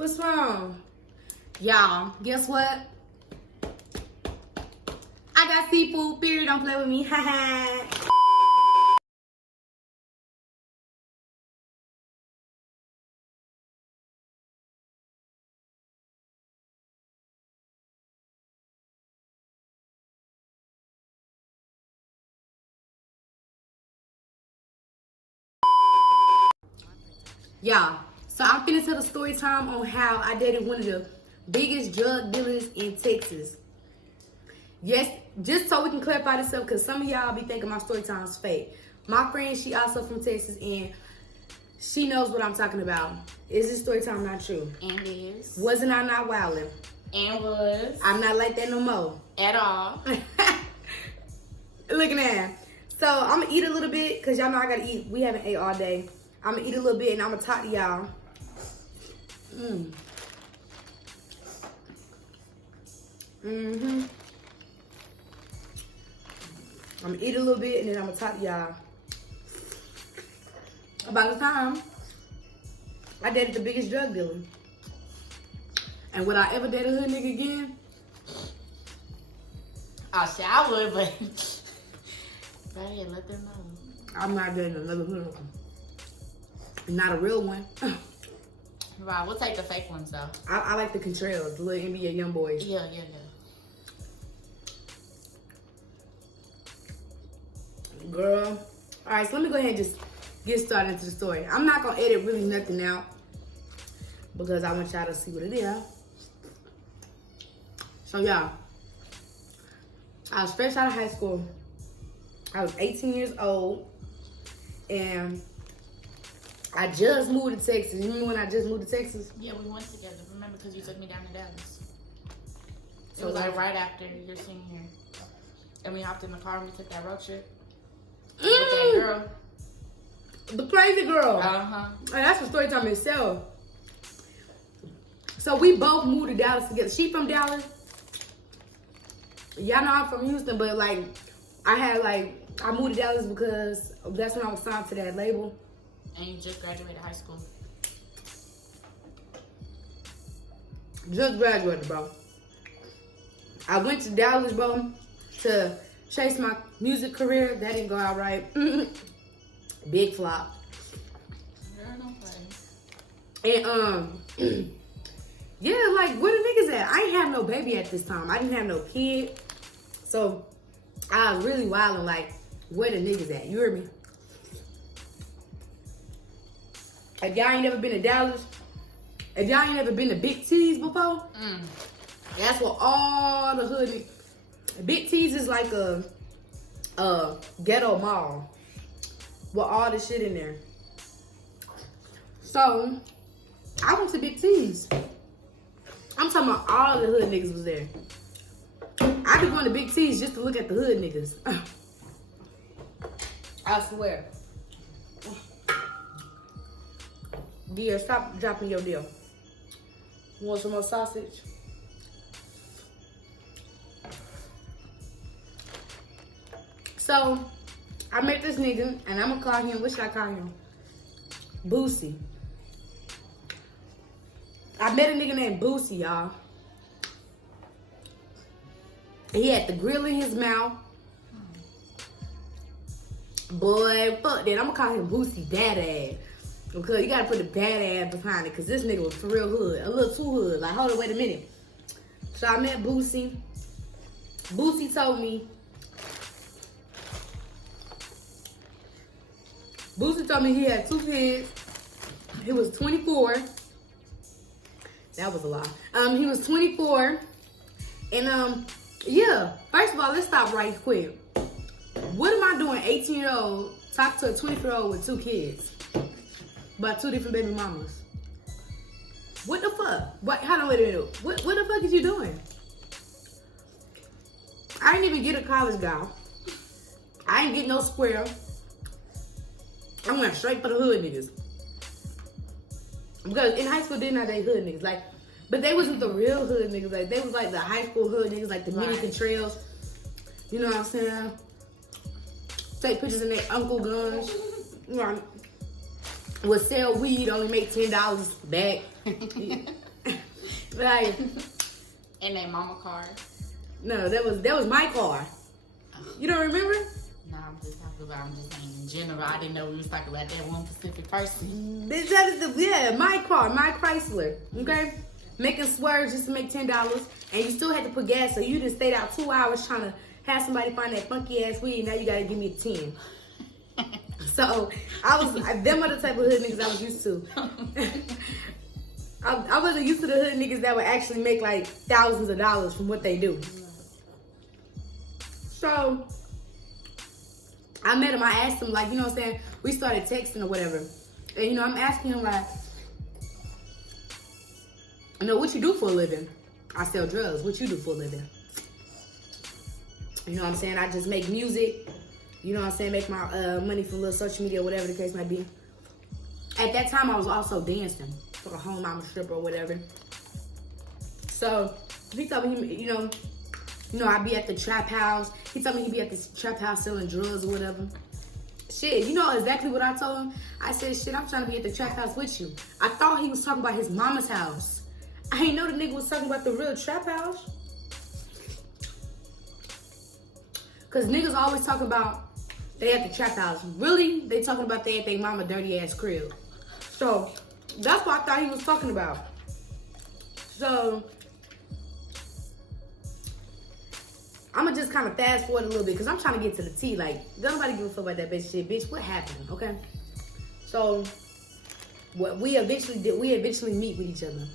What's wrong? Y'all, guess what? I got seafood, period. Don't play with me. Ha ha. Y'all, so I'm finna tell the story time on how I dated one of the biggest drug dealers in Texas. Yes, just so we can clarify this up, because some of y'all be thinking my story time's fake. My friend, she also from Texas, and she knows what I'm talking about. Is this story time not true? And is. Wasn't I not wilding? And was. I'm not like that no more. At all. Look at that. So I'm gonna eat a little bit, because y'all know I gotta eat. We haven't ate all day. I'm gonna eat a little bit, and I'm gonna talk to y'all. I'm gonna eat a little bit, and then I'm gonna talk to y'all about the time I dated the biggest drug dealer. And would I ever date a hood nigga again? I said I would, but yeah, let them know. I'm not dating another hood nigga. Not a real one. Right, we'll take the fake ones though. I like the Contrails, the little NBA young boys. Yeah. Girl. Alright, so let me go ahead and just get started into the story. I'm not gonna edit really nothing out because I want y'all to see what it is. So y'all, I was fresh out of high school. I was 18 years old, and I just moved to Texas. You remember when I just moved to Texas? Yeah, we went together. Remember, because you took me down to Dallas. So it was like right after your senior year. And we hopped in the car and we took that road trip. With that girl. The crazy girl. Uh-huh. And that's the story time itself. So we both moved to Dallas together. She from Dallas. Y'all know I'm from Houston, but like I moved to Dallas because that's when I was signed to that label. And you just graduated high school. Just graduated, bro. I went to Dallas, bro, to chase my music career. That didn't go out right. Big flop. Girl, don't play. And yeah, like where the niggas at? I ain't have no baby at this time. I didn't have no kid. So I was really wilding, like, where the niggas at? You hear me? If y'all ain't never been to Dallas, if y'all ain't never been to Big T's before, that's where all the hood. Big T's is like a ghetto mall with all the shit in there. So I went to Big T's. I'm talking about all the hood niggas was there. I be going to Big T's just to look at the hood niggas. I swear. Dear, stop dropping your deal. You want some more sausage? So, I met this nigga, and I'm gonna call him, what should I call him? Boosie. I met a nigga named Boosie, y'all. He had the grill in his mouth. Boy, fuck that. I'm gonna call him Boosie Dad Ass. Because you gotta put the bad ass behind it, because this nigga was for real hood. A little too hood. Like, hold on, wait a minute. So I met Boosie. Boosie told me he had 2 kids. He was 24. That was a lie. He was 24. And yeah. First of all, let's stop right quick. What am I doing, 18-year-old, talk to a 24-year-old with 2 kids? About 2 different baby mamas. What the fuck? Hold on, wait a minute. What the fuck is you doing? I didn't even get a college guy. I ain't get no square. I went straight for the hood niggas. Because in high school, didn't I date hood niggas? Like, but they wasn't the real hood niggas. Like, they was like the high school hood niggas, like the mini Contrails. You know what I'm saying? Take pictures in their uncle guns. You know, would sell weed, only make $10 back. Like, And their mama car. no, that was my car. You don't remember? No, I'm just saying in general. I didn't know we was talking about that one specific person. My car, my Chrysler. Okay? Making swerves just to make $10. And you still had to put gas, so you just stayed out 2 hours trying to have somebody find that funky ass weed. Now you gotta give me a 10. So them are the type of hood niggas I was used to. I wasn't used to the hood niggas that would actually make like thousands of dollars from what they do. So I met him, I asked him, like, you know what I'm saying? We started texting or whatever. And, you know, I'm asking him, like, you know, what you do for a living? I sell drugs. What you do for a living? You know what I'm saying? I just make music. You know what I'm saying? Make my money from little social media, whatever the case might be. At that time, I was also dancing for a home. I'm a stripper or whatever. So he told me, you know, I'd be at the trap house. He told me he'd be at the trap house selling drugs or whatever. Shit, you know exactly what I told him? I said, shit, I'm trying to be at the trap house with you. I thought he was talking about his mama's house. I ain't know the nigga was talking about the real trap house. Cause niggas always talk about they at the trap house. Really, they talking about they at their mama dirty ass crib. So that's what I thought he was talking about. So I'ma just kind of fast forward a little bit because I'm trying to get to the tea. Like, don't nobody give a fuck about that bitch shit. Bitch, what happened? Okay. So what we eventually did, we eventually meet with each other.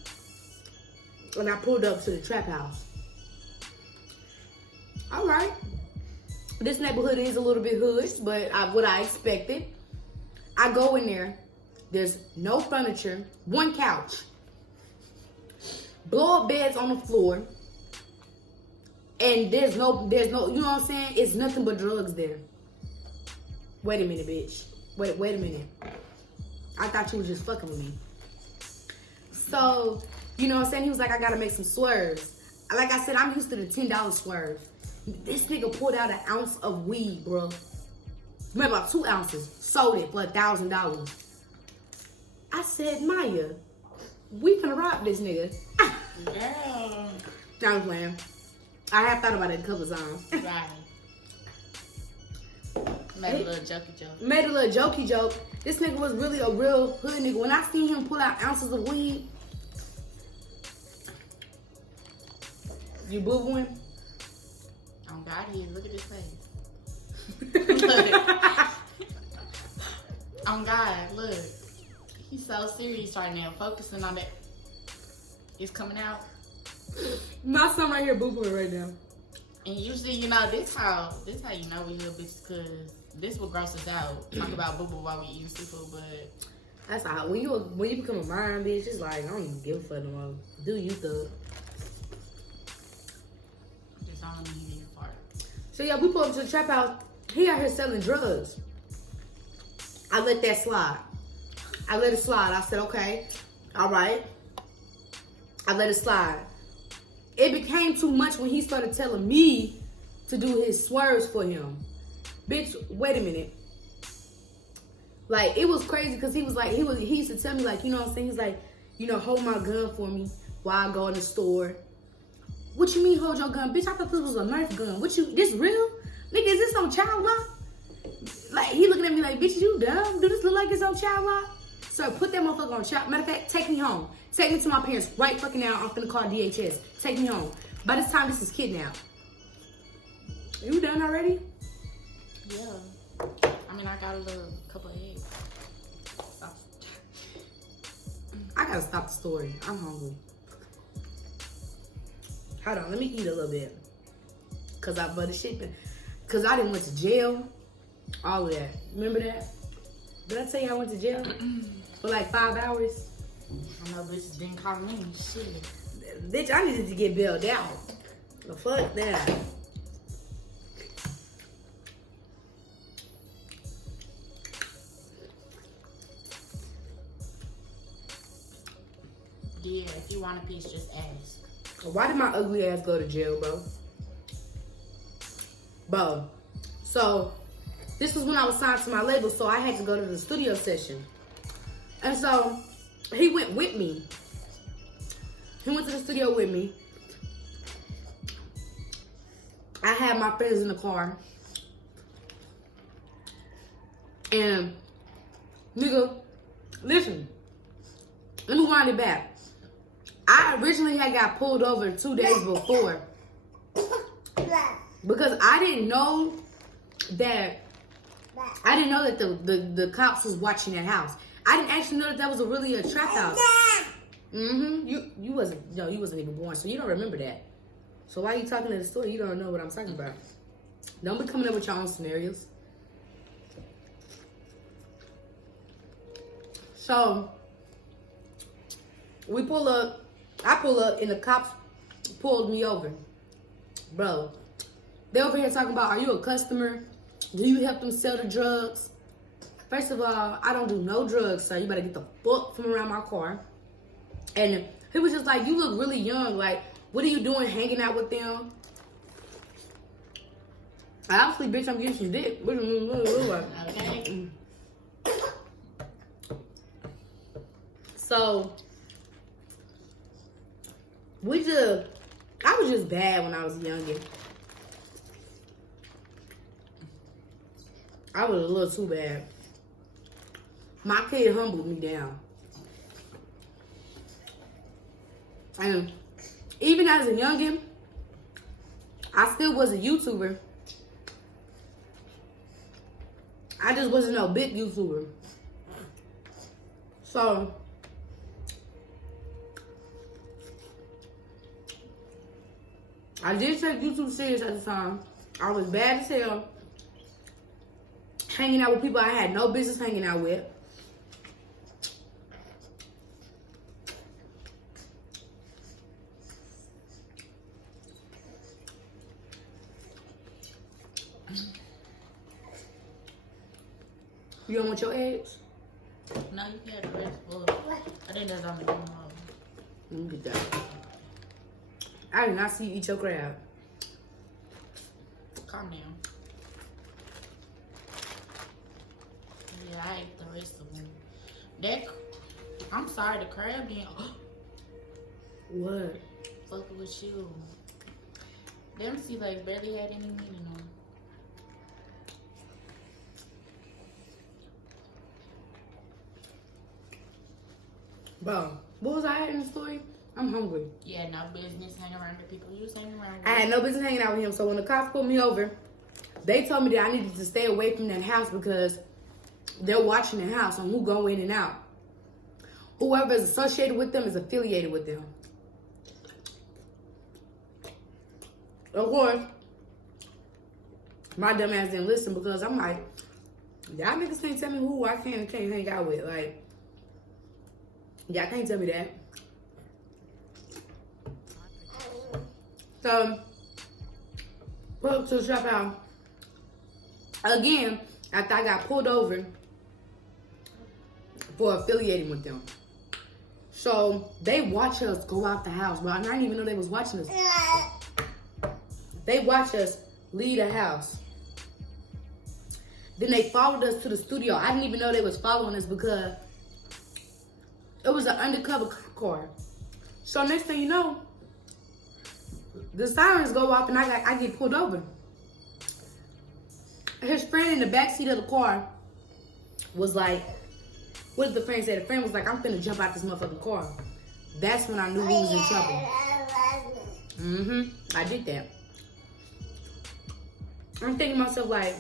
And I pulled up to the trap house. All right. This neighborhood is a little bit hood, but what I expected. I go in there. There's no furniture, one couch, blow up beds on the floor, and there's no, you know what I'm saying? It's nothing but drugs there. Wait a minute, bitch. Wait a minute. I thought you was just fucking with me. So, you know what I'm saying? He was like, I gotta make some swerves. Like I said, I'm used to the $10 swerve. This nigga pulled out an ounce of weed, bro. Maybe about 2 ounces. Sold it for $1,000. I said, Maya, we finna rob this nigga. Girl. I'm playing. I have thought about it a couple of times. Right. Made a little jokey joke. Made a little jokey joke. This nigga was really a real hood nigga. When I seen him pull out ounces of weed, you boo-booing? Oh God, he is. Look at his face. Oh God, look. He's so serious right now, focusing on that. It's coming out. My son right here boo-booing right now. And usually, you know, this how you know we little bitches, cause this will gross us out. Talk about boo-boo while we eating seafood, but that's how when you become a mind bitch, it's like I don't even give a fuck no more. Do you thug? just don't let me hear your part. So yeah, we pulled up to the trap house. He out here selling drugs. I let that slide. I let it slide. I said, okay, all right. I let it slide. It became too much when he started telling me to do his swerves for him. Bitch, wait a minute. Like, it was crazy because he was like, he used to tell me, like, you know what I'm saying? He's like, you know, hold my gun for me while I go in the store. What you mean hold your gun? Bitch, I thought this was a Nerf gun. This real? Nigga, is this on child lock? Like, he looking at me like, bitch, you dumb? Do this look like it's on child lock? So put that motherfucker on child. Matter of fact, take me home. Take me to my parents right fucking now. I'm finna call DHS. Take me home. By this time, this is kidnapped. You done already? Yeah. I mean, I got a little couple of eggs. Stop. I gotta stop the story. I'm hungry. Hold on, let me eat a little bit. Cause I didn't went to jail. All of that. Remember that? Did I tell you I went to jail for like 5 hours? I know bitches didn't call me. Shit. Bitch, I needed to get bailed out. The fuck that. Yeah, if you want a piece, just ask. Why did my ugly ass go to jail, bro? Bro, so this was when I was signed to my label, so I had to go to the studio session. And so he went with me. He went to the studio with me. I had my friends in the car. And, nigga, listen. Let me wind it back. I originally had got pulled over 2 days before. Because I didn't know that the cops was watching that house. I didn't actually know that was really a trap house. You wasn't even born, so you don't remember that. So why are you talking to the story? You don't know what I'm talking about. Don't be coming up with your own scenarios. So we pull up. I pull up, and the cops pulled me over. Bro, they over here talking about, are you a customer? Do you help them sell the drugs? First of all, I don't do no drugs, so you better get the fuck from around my car. And he was just like, you look really young. Like, what are you doing hanging out with them? Obviously, bitch, I'm getting some dick. Okay. So, I was just bad when I was younger. I was a little too bad. My kid humbled me down. And even as a youngin', I still was a YouTuber. I just wasn't no big YouTuber. So, I did take YouTube serious at the time. I was bad as hell. Hanging out with people I had no business hanging out with. You don't want your eggs? No, you had the rest full. I think that's on the room. Let me get that. I did not see you eat your crab. Calm down. Yeah, I ate the rest of them. I'm sorry, the crab didn't. What? Fucking with you. Them sea legs barely had any meat in them. Bro, what was I at in the story? I'm hungry. You had no business hanging around the people you was hanging around with. I had no business hanging out with him. So when the cops pulled me over, they told me that I needed to stay away from that house because they're watching the house on who go in and out. Whoever is associated with them is affiliated with them. Of course, my dumb ass didn't listen because I'm like, y'all niggas can't tell me who I can and can't hang out with. Like, y'all can't tell me that. So, pull up to the shop house. Again, after I got pulled over for affiliating with them. So, they watch us go out the house, bro. And I didn't even know they was watching us. They watch us leave the house. Then they followed us to the studio. I didn't even know they was following us because it was an undercover car. So next thing you know, the sirens go off and I get pulled over. His friend in the backseat of the car was like, what did the friend say? The friend was like, I'm finna jump out this motherfucking car. That's when I knew he was in trouble. I did that. I'm thinking to myself like,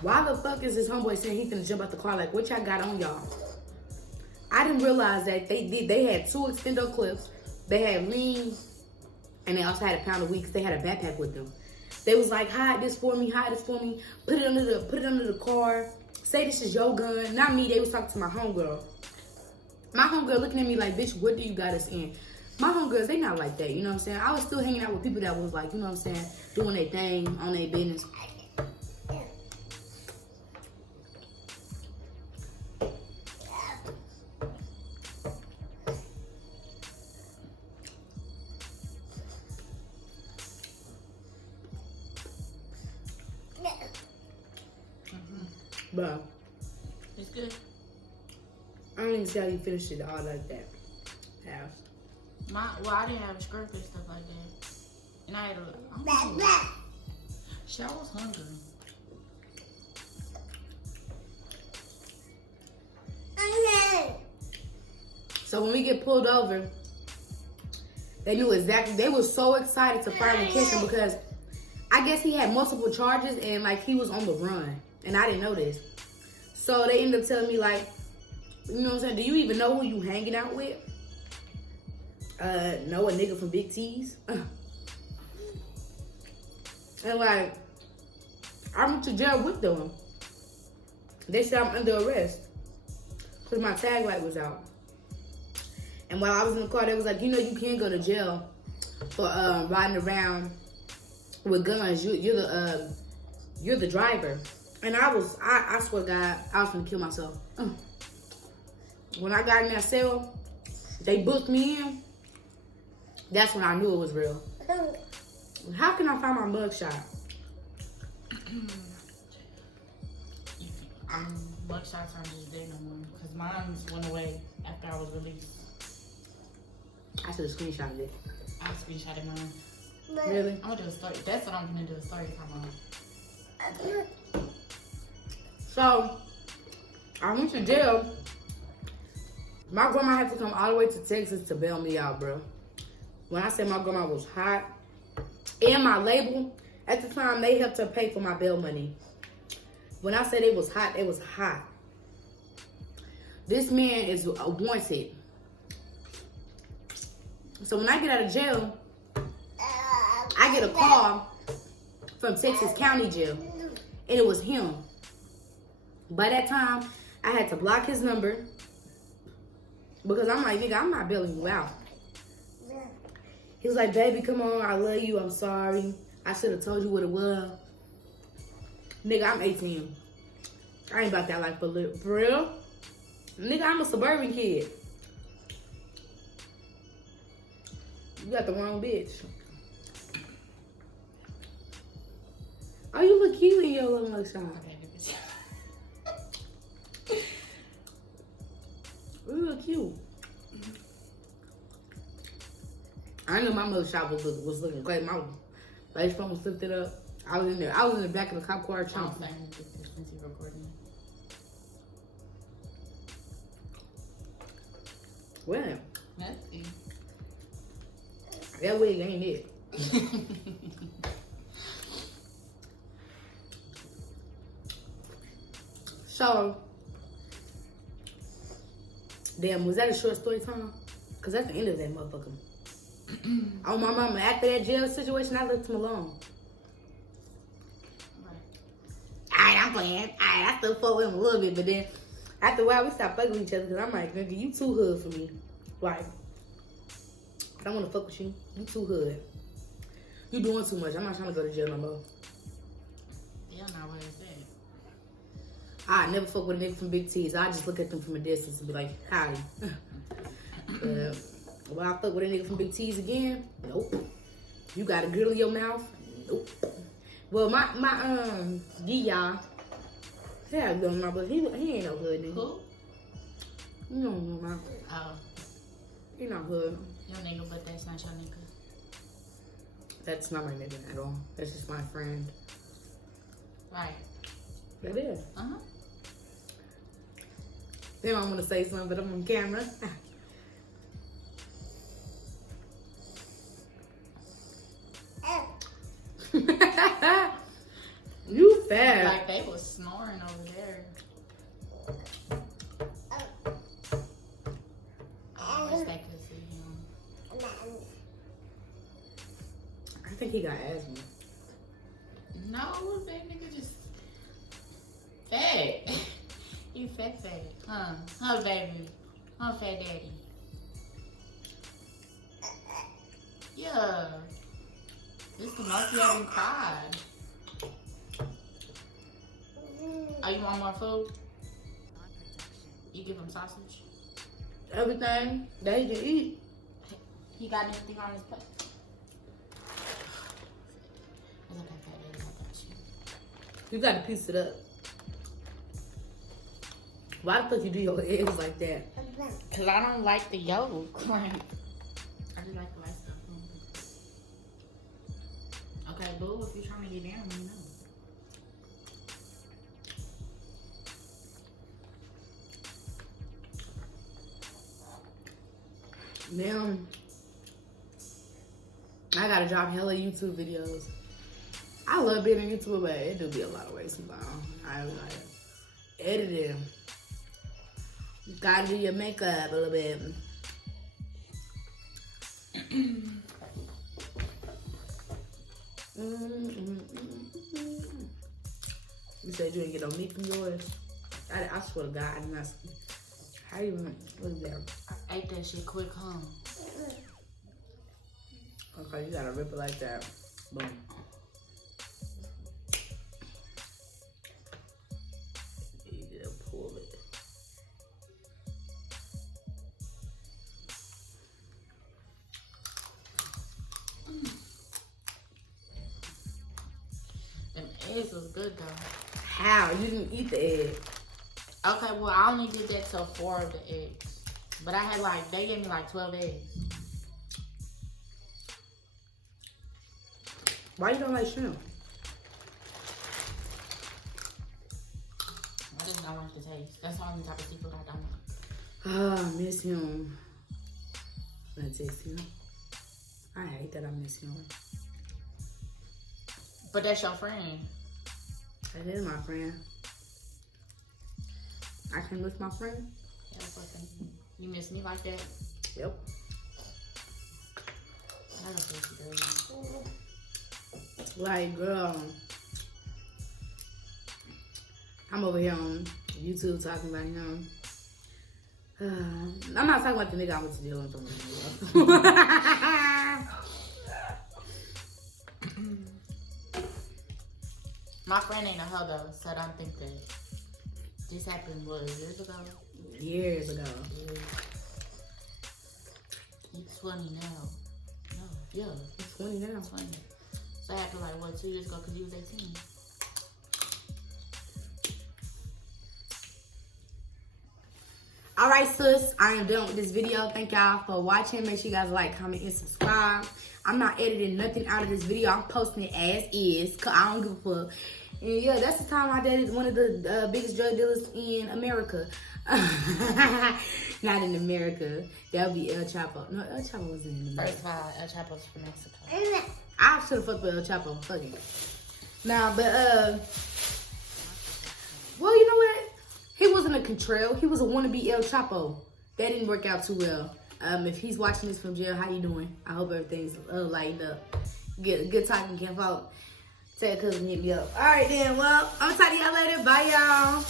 why the fuck is this homeboy saying he finna jump out the car? Like, what y'all got on y'all? I didn't realize that they had 2 extendo clips. They had lean, and they also had a pound of weed because they had a backpack with them. They was like, hide this for me, put it under the car. Say this is your gun. Not me, they was talking to my homegirl. My homegirl looking at me like, bitch, what do you got us in? My homegirls, they not like that, you know what I'm saying? I was still hanging out with people that was like, you know what I'm saying, doing their thing, on their business. It's good. I don't even see how you finished it all like that. Half. I didn't have a script and stuff like that. And I had shit, I was hungry. So when we get pulled over, they knew exactly. They were so excited to finally catch him because I guess he had multiple charges and like he was on the run, and I didn't know this. So they ended up telling me like, you know what I'm saying? Do you even know who you hanging out with? No, a nigga from Big T's. And like, I went to jail with them. They said I'm under arrest because my tag light was out. And while I was in the car, they was like, you know, you can't go to jail for riding around with guns. You're the driver. And I swear to God, I was gonna kill myself. When I got in that cell, they booked me in. That's when I knew it was real. How can I find my mugshot? Mugshots aren't just there no more because mine went away after I was released. I should have screenshotted it. I screenshotted mine. Really? I'm gonna do a story. That's what I'm gonna do, a story time on. So, I went to jail. My grandma had to come all the way to Texas to bail me out, bro. When I said my grandma was hot, and my label, at the time, they helped her pay for my bail money. When I said it was hot, it was hot. This man is wanted. So when I get out of jail, I get a call from Texas County Jail, and it was him. By that time, I had to block his number because I'm like, nigga, I'm not bailing you out. He was like, baby, come on, I love you, I'm sorry. I should have told you what it was. Nigga, I'm 18. I ain't about that life for real. Nigga, I'm a suburban kid. You got the wrong bitch. Oh, you look cute in your little mugshot. You look cute. I know my mugshot was looking great. My face phone was lifted up. I was in there. I was in the back of the cop car trying. Well, Nasty. That wig ain't it. So, damn, was that a short story time? Because that's the end of that motherfucker. Oh, my mama, after that jail situation, I left him alone. Alright, I'm playing. Alright, I still fuck with him a little bit, but then after a while, we stopped fucking with each other because I'm like, nigga, you too hood for me. Like, I don't want to fuck with you. You too hood. You doing too much. I'm not trying to go to jail no more. Yeah, now where is that? I never fuck with a nigga from Big T's. I just look at them from a distance and be like, howdy. Will I fuck with a nigga from Big T's again? Nope. You got a grill in your mouth? Nope. Well, my y'all. Yeah, my brother. He ain't no hood nigga. Who? You don't know my. Oh. He not hood. Your nigga, but that's not your nigga. That's not my nigga at all. That's just my friend. Right. That is. Uh-huh. They don't want to say something, but I'm on camera. You fat. Like they was snoring over there. I wish they could see him. I think he got asthma. No, that nigga just fat. You fat. Huh? Huh, baby? Huh, fat daddy? Yeah. This the most you haven't cried. Oh, you want more food? You give him sausage? Everything that he can eat. He got anything on his plate? It's okay, fat daddy, I got you. You got to piece it up. Why the fuck you do your eggs like that? Cause I don't like the yolk. I just like the light stuff. Okay, boo, if you're trying to get down, let me know. Now, I gotta drop hella YouTube videos. I love being a YouTuber, but it do be a lot of ways sometimes. I was like, editing. You gotta do your makeup a little bit. You said you didn't get no meat from yours. I swear to God, I did not. How you look there? I ate that shit quick, huh? Okay, you gotta rip it like that. Boom. You gotta pull it. Them eggs was good though. How? You didn't eat the egg. Okay, well I only did that to 4 of the eggs. But I had like, they gave me like 12 eggs. Why you don't like shrimp? I just don't like the taste. That's the only type of seafood I don't like. Oh, I miss him. I text him. I hate that I miss him. But that's your friend. That is my friend. I can miss my friend. Yeah, that's what I'm thinking. You miss me like that? Yep. I don't feel girl. Like, girl, I'm over here on YouTube talking about him. I'm not talking about the nigga I went to jail in front of. My friend ain't a hoe though, so I don't think that this happened, what, years ago? Years ago. Yeah. He's 20 now. No, yeah. He's 20 now. 20. So it happened like, what, 2 years ago because he was 18. Alright, sis, I am done with this video. Thank y'all for watching. Make sure you guys like, comment, and subscribe. I'm not editing nothing out of this video. I'm posting it as is, because I don't give a fuck. And yeah, that's the time I dated one of the biggest drug dealers in America. Not in America. That would be El Chapo. No, El Chapo wasn't in America. First of all, El Chapo's from Mexico. I should have fucked with El Chapo. Fuck it. Nah, but, well, you know what? He wasn't a Contrail. He was a wannabe El Chapo. That didn't work out too well. If he's watching this from jail, how you doing? I hope everything's lightened up. Good talking, can't fault. Tell your cousin hit me up. All right, then. Well, I'm going to talk to y'all later. Bye, y'all.